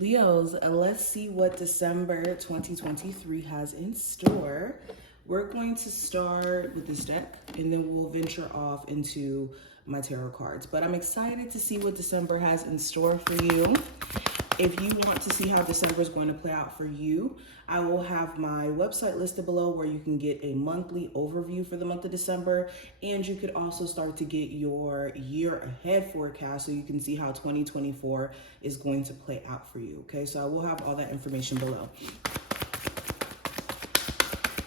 Leos, let's see what December 2023 has in store. We're going to start with this deck and then we'll venture off into my tarot cards. But I'm excited to see what December has in store for you. If you want to see how December is going to play out for you, I will have my website listed below where you can get a monthly overview for the month of December. And you could also start to get your year ahead forecast so you can see how 2024 is going to play out for you. Okay, so I will have all that information below.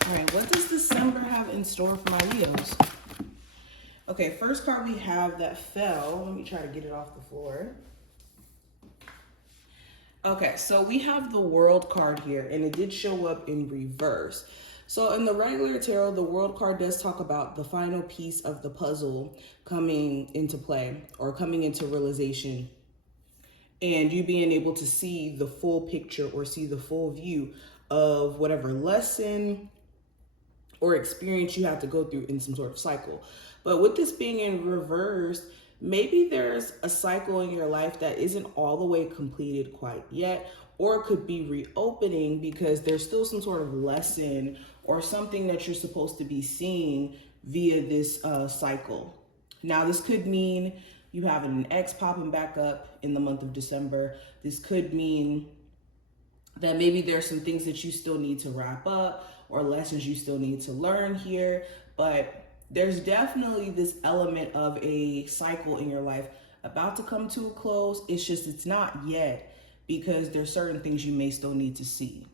All right, what does December have in store for my Leos? Okay, first card we have that fell. Let me try to get it off the floor. Okay, so we have the World card here, and it did show up in reverse. So in the regular tarot, the World card does talk about the final piece of the puzzle coming into play or coming into realization, and you being able to see the full picture or see the full view of whatever lesson or experience you have to go through in some sort of cycle. But with this being in reverse, maybe there's a cycle in your life that isn't all the way completed quite yet, or it could be reopening because there's still some sort of lesson or something that you're supposed to be seeing via this cycle. Now, this could mean you have an ex popping back up in the month of December. This could mean that maybe there's some things that you still need to wrap up or lessons you still need to learn here, but there's definitely this element of a cycle in your life about to come to a close. It's just, it's not yet because there's certain things you may still need to see.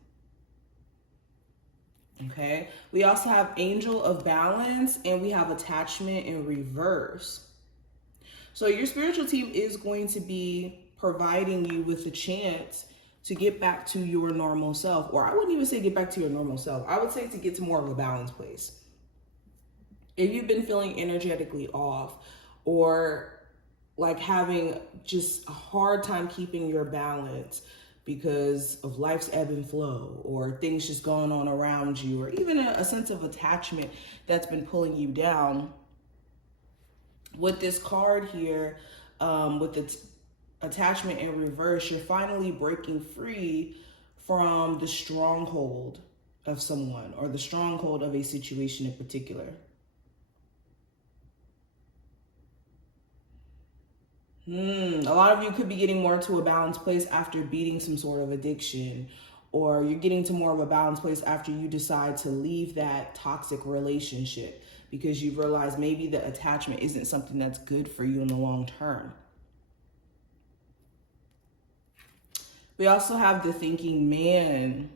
Okay. We also have Angel of Balance and we have Attachment in reverse. So your spiritual team is going to be providing you with a chance to get back to your normal self. Or I wouldn't even say get back to your normal self. I would say to get to more of a balanced place. If you've been feeling energetically off or like having just a hard time keeping your balance because of life's ebb and flow or things just going on around you, or even a sense of attachment that's been pulling you down, with this card here, with the attachment in reverse, you're finally breaking free from the stronghold of someone or the stronghold of a situation in particular. A lot of you could be getting more to a balanced place after beating some sort of addiction, or you're getting to more of a balanced place after you decide to leave that toxic relationship because you realize maybe the attachment isn't something that's good for you in the long term. We also have the Thinking Man.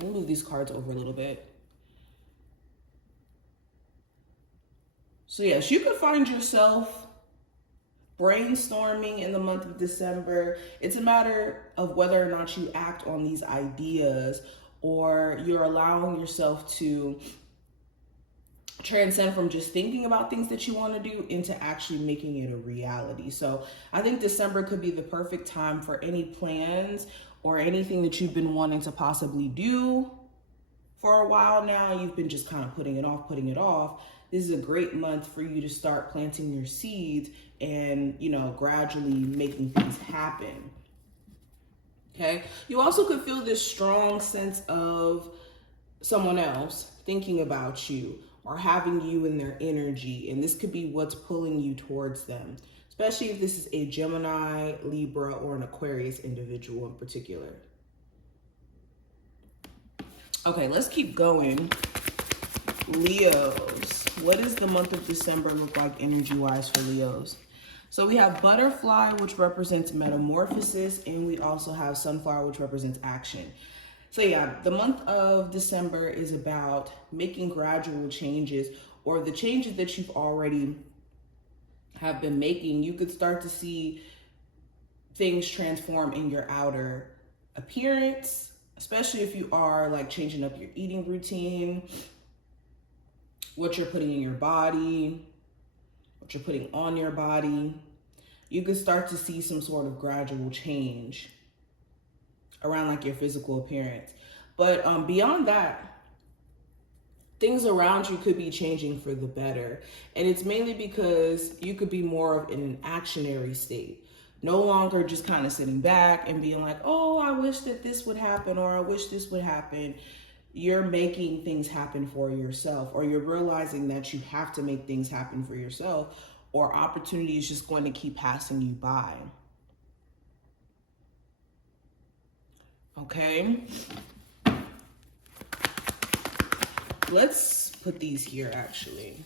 I'll move these cards over a little bit. So yes, you could find yourself brainstorming in the month of December. It's a matter of whether or not you act on these ideas or you're allowing yourself to transcend from just thinking about things that you want to do into actually making it a reality. So I think December could be the perfect time for any plans or anything that you've been wanting to possibly do for a while now. You've been just kind of putting it off. This is a great month for you to start planting your seeds and, gradually making things happen. Okay. You also could feel this strong sense of someone else thinking about you or having you in their energy. And this could be what's pulling you towards them, especially if this is a Gemini, Libra, or an Aquarius individual in particular. Okay, let's keep going. Leos, what does the month of December look like energy-wise for Leos? So we have Butterfly, which represents metamorphosis, and we also have Sunflower, which represents action. So yeah, the month of December is about making gradual changes, or the changes that you've already have been making. You could start to see things transform in your outer appearance, especially if you are like changing up your eating routine, what you're putting in your body, what you're putting on your body. You could start to see some sort of gradual change around like your physical appearance. But beyond that, things around you could be changing for the better. And it's mainly because you could be more of in an actionary state. No longer just kind of sitting back and being like, oh, I wish that this would happen, or I wish this would happen. You're making things happen for yourself, or you're realizing that you have to make things happen for yourself, or opportunity is just going to keep passing you by. Okay. Let's put these here actually.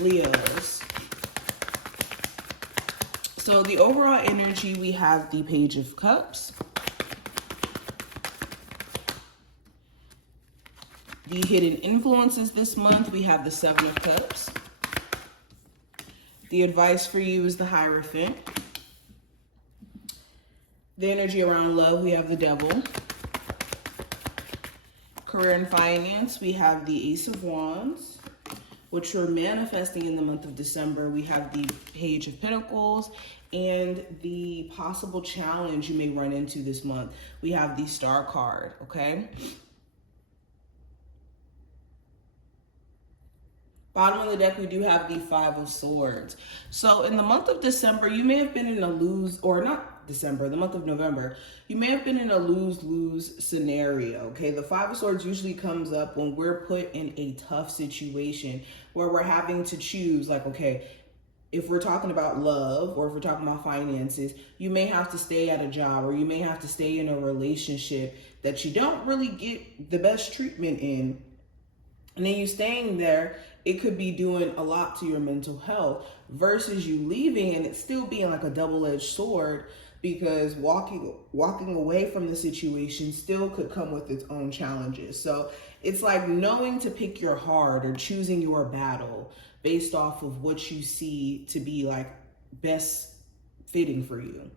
Leos. So the overall energy, we have the Page of Cups. The hidden influences this month, we have the Seven of Cups. The advice for you is the Hierophant. The energy around love, we have the Devil. Career and finance, we have the Ace of Wands, which we're manifesting in the month of December. We have the Page of Pentacles and the possible challenge you may run into this month. We have the Star card, okay? Bottom of the deck, we do have the Five of Swords. So in the month of December, you may have been in a lose, or not December, the month of November, you may have been in a lose-lose scenario, okay? The Five of Swords usually comes up when we're put in a tough situation where we're having to choose, like, okay, if we're talking about love or if we're talking about finances, you may have to stay at a job, or you may have to stay in a relationship that you don't really get the best treatment in. And then you staying there, it could be doing a lot to your mental health versus you leaving and it still being like a double-edged sword, because walking away from the situation still could come with its own challenges. So it's like knowing to pick your heart or choosing your battle based off of what you see to be like best fitting for you.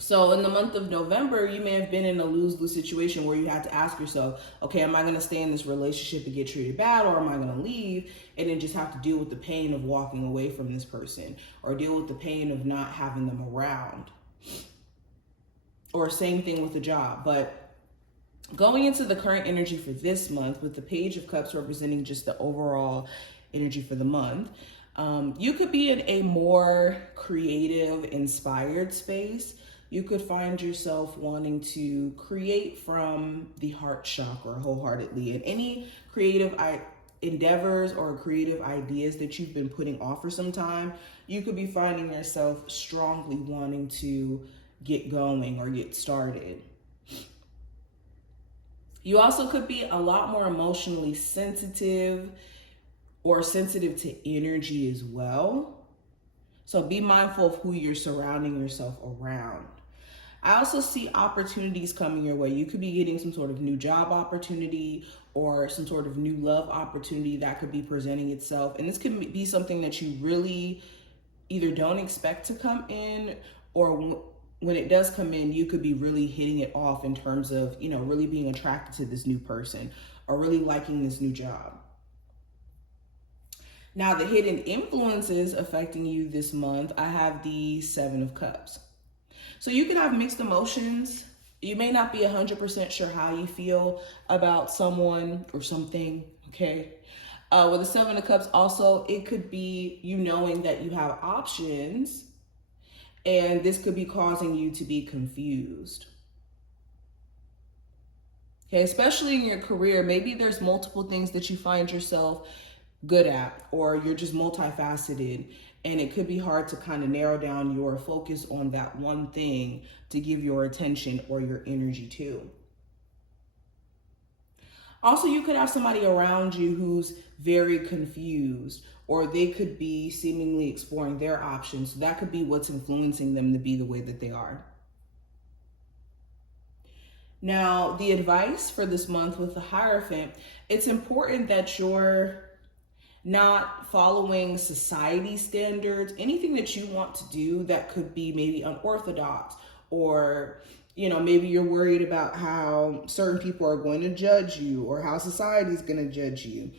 So in the month of November, you may have been in a lose-lose situation where you had to ask yourself, okay, am I going to stay in this relationship and get treated bad, or am I going to leave and then just have to deal with the pain of walking away from this person, or deal with the pain of not having them around? Or same thing with the job. But going into the current energy for this month with the Page of Cups representing just the overall energy for the month, you could be in a more creative, inspired space. You could find yourself wanting to create from the heart chakra wholeheartedly. And any creative endeavors or creative ideas that you've been putting off for some time, you could be finding yourself strongly wanting to get going or get started. You also could be a lot more emotionally sensitive or sensitive to energy as well. So be mindful of who you're surrounding yourself around. I also see opportunities coming your way. You could be getting some sort of new job opportunity or some sort of new love opportunity that could be presenting itself. And this could be something that you really either don't expect to come in, or when it does come in, you could be really hitting it off in terms of, you know, really being attracted to this new person or really liking this new job. Now, the hidden influences affecting you this month, I have the Seven of Cups. So you can have mixed emotions. You may not be 100% sure how you feel about someone or something, okay? With the Seven of Cups also, it could be you knowing that you have options, and this could be causing you to be confused. Okay, especially in your career, maybe there's multiple things that you find yourself good at, or you're just multifaceted, and it could be hard to kind of narrow down your focus on that one thing to give your attention or your energy to. Also, you could have somebody around you who's very confused, or they could be seemingly exploring their options. So that could be what's influencing them to be the way that they are. Now, the advice for this month with the Hierophant, it's important that you're not following society standards, anything that you want to do that could be maybe unorthodox, or, you know, maybe you're worried about how certain people are going to judge you or how society is going to judge you.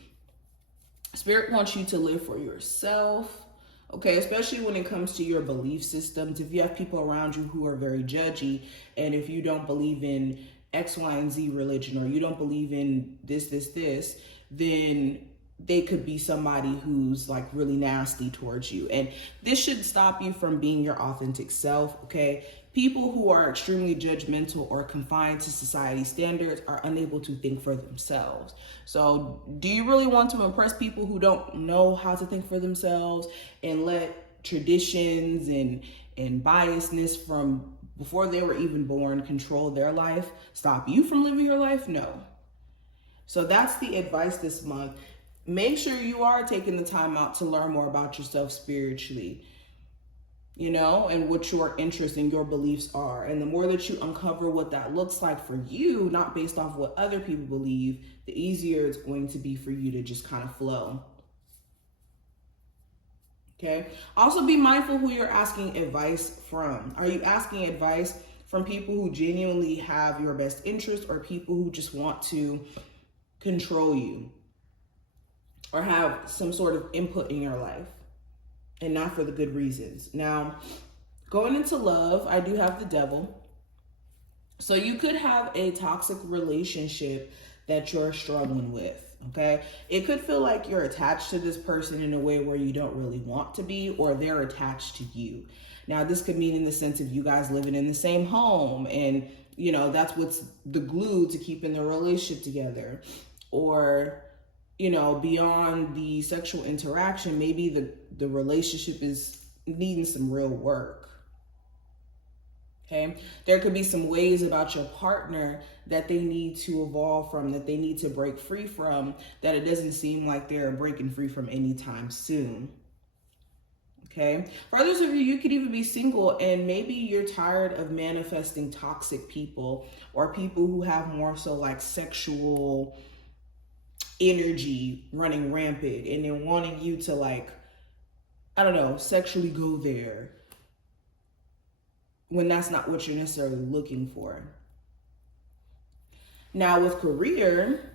Spirit wants you to live for yourself, okay, especially when it comes to your belief systems. If you have people around you who are very judgy, and if you don't believe in X, Y, and Z religion, or you don't believe in this, then they could be somebody who's like really nasty towards you. And this should stop you from being your authentic self, okay? People who are extremely judgmental or confined to society standards are unable to think for themselves. So do you really want to impress people who don't know how to think for themselves and let traditions and biasness from before they were even born control their life, stop you from living your life? No. So that's the advice this month. Make sure you are taking the time out to learn more about yourself spiritually, you know, and what your interests and your beliefs are. And the more that you uncover what that looks like for you, not based off what other people believe, the easier it's going to be for you to just kind of flow. Okay. Also be mindful who you're asking advice from. Are you asking advice from people who genuinely have your best interest, or people who just want to control you or have some sort of input in your life and not for the good reasons? Now, going into love, I do have the devil. So you could have a toxic relationship that you're struggling with, okay? It could feel like you're attached to this person in a way where you don't really want to be, or they're attached to you. Now, this could mean in the sense of you guys living in the same home and, you know, that's what's the glue to keeping the relationship together. Or, you know, beyond the sexual interaction, maybe the relationship is needing some real work. Okay. There could be some ways about your partner that they need to evolve from, that they need to break free from, that it doesn't seem like they're breaking free from anytime soon. Okay. For others of you, you could even be single and maybe you're tired of manifesting toxic people, or people who have more so like sexual energy running rampant, and then wanting you to, like, I don't know, sexually go there when that's not what you're necessarily looking for. Now with career,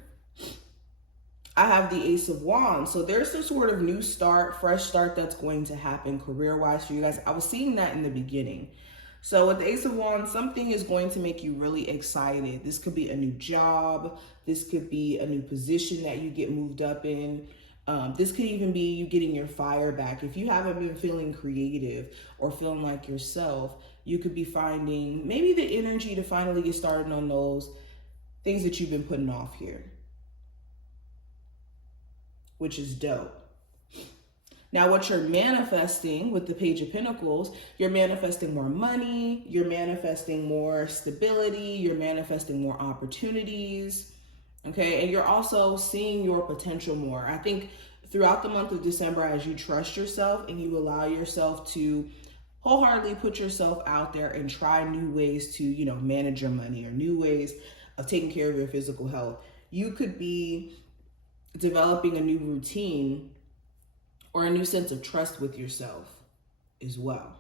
I have the Ace of Wands. So there's some sort of new start, fresh start that's going to happen career-wise for you guys. I was seeing that in the beginning. So with the Ace of Wands, something is going to make you really excited. This could be a new job. This could be a new position that you get moved up in. This could even be you getting your fire back. If you haven't been feeling creative or feeling like yourself, you could be finding maybe the energy to finally get started on those things that you've been putting off here, which is dope. Now, what you're manifesting with the Page of Pentacles, you're manifesting more money, you're manifesting more stability, you're manifesting more opportunities, okay? And you're also seeing your potential more. I think throughout the month of December, as you trust yourself and you allow yourself to wholeheartedly put yourself out there and try new ways to, you know, manage your money, or new ways of taking care of your physical health, you could be developing a new routine or a new sense of trust with yourself as well.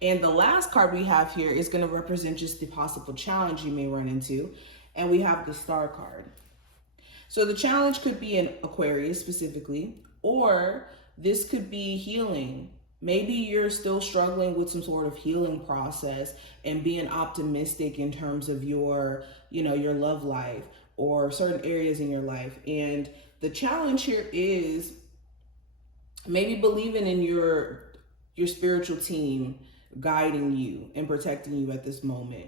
And the last card we have here is going to represent just the possible challenge you may run into. And we have the Star card. So the challenge could be in Aquarius specifically, or this could be healing. Maybe you're still struggling with some sort of healing process and being optimistic in terms of your, you know, your love life or certain areas in your life. And the challenge here is maybe believing in your spiritual team guiding you and protecting you at this moment.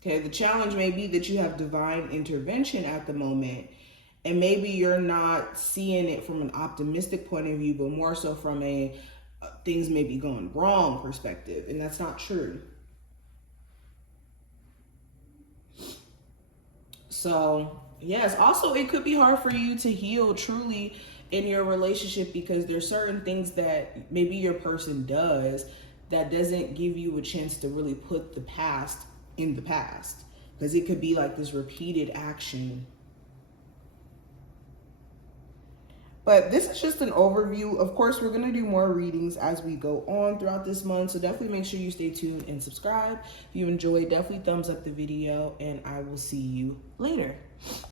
Okay, the challenge may be that you have divine intervention at the moment, and maybe you're not seeing it from an optimistic point of view, but more so from a things may be going wrong perspective, and that's not true. So yes, also it could be hard for you to heal truly in your relationship, because there's certain things that maybe your person does that doesn't give you a chance to really put the past in the past, because it could be like this repeated action. But this is just an overview. Of course, we're going to do more readings as we go on throughout this month, so definitely make sure you stay tuned and subscribe. If you enjoyed, definitely thumbs up the video, and I will see you later.